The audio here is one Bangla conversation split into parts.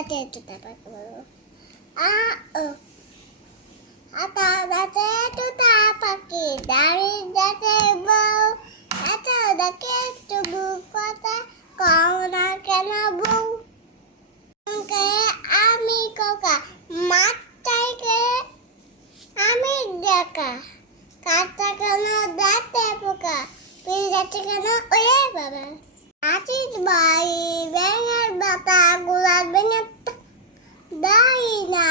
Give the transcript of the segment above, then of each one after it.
গাছে তুতা পাখি বলবো আ ও আতা গাছে তুতা পাখি দাঁড়িয়ে গাছে বউ এত ডাকে তবু কথা কও না কেন বউ আমি কোকা মাঠটাকে আমি দেখা কাটা কেন দাঁতে পোকা তুই যাচ্ছে কেন ওরে বাবা আছিস ভাই ব্যাঙের বাতা গোলার ব্যাঙের দাই না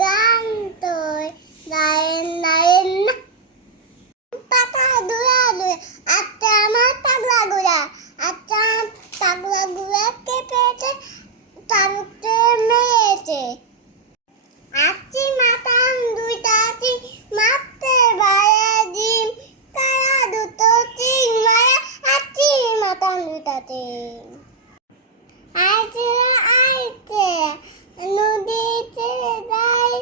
গান তোর দায়েন দায়েন না পাতা দুরা দুরা আচ্ছা আমার পাগলা গুড়া আচ্ছা পাগলা গুড়া কেঁপেছে তারুকে মেরেছে আছি মাতাম দুইটা আছি মাপতে বাইরে ডিম কারা দুটো চিং মারা আছি মাতাম দুইটা চিং আইছে আইছে নদীতে যাই